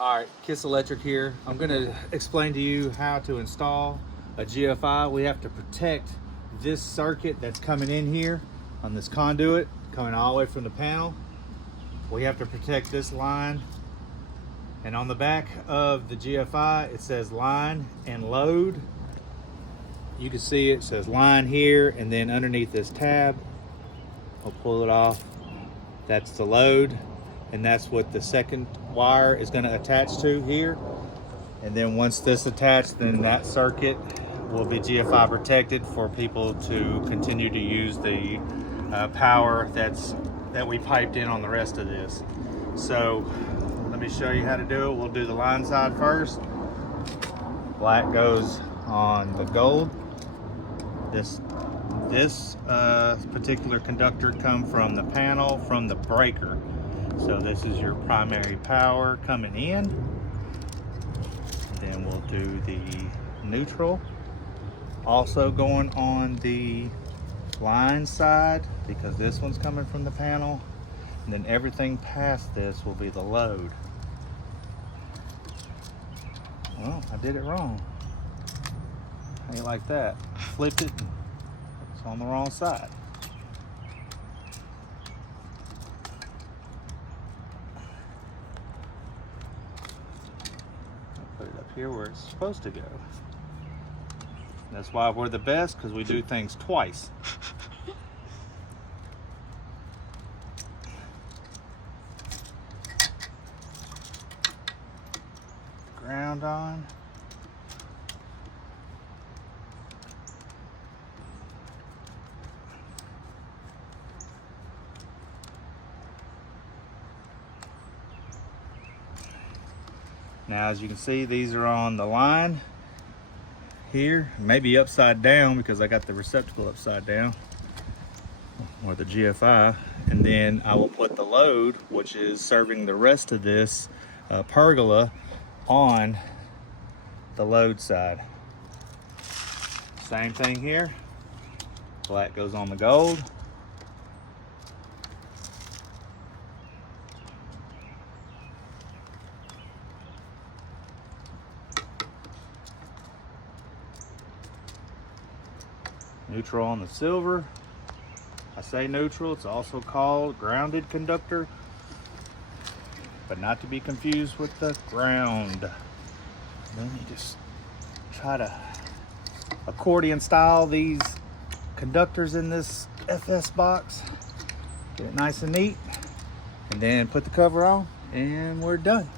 All right, Kiss Electric here. I'm gonna explain to you how to install a GFI. We have to protect this circuit that's coming in here on this conduit, coming all the way from the panel. We have to protect this line. And on the back of the GFI, it says line and load. You can see it says line here, and then underneath this tab, I'll pull it off. That's the load, and that's what the second wire is going to attach to here. And then once this attached, then that circuit will be GFI protected for people to continue to use the power that we piped in on the rest of this. So let me show you how to do it. We'll do the line side first. Black goes on the gold. This particular conductor come from the panel from the breaker. So this is your primary power coming in. Then we'll do the neutral. Also going on the line side because this one's coming from the panel. And then everything past this will be the load. Well, I did it wrong. How you like that? Flipped it, it's on the wrong side. I'll put it up here where it's supposed to go. That's why we're the best, because we do things twice. Ground on. Now, as you can see, these are on the line here, maybe upside down because I got the receptacle upside down, or the GFI, and then I will put the load, which is serving the rest of this pergola, on the load side. Same thing here. Black goes on the gold. Neutral on the silver. I say neutral, it's also called grounded conductor, but not to be confused with the ground. Then you just try to accordion style these conductors in this FS box. Get it nice and neat, and then put the cover on, and we're done.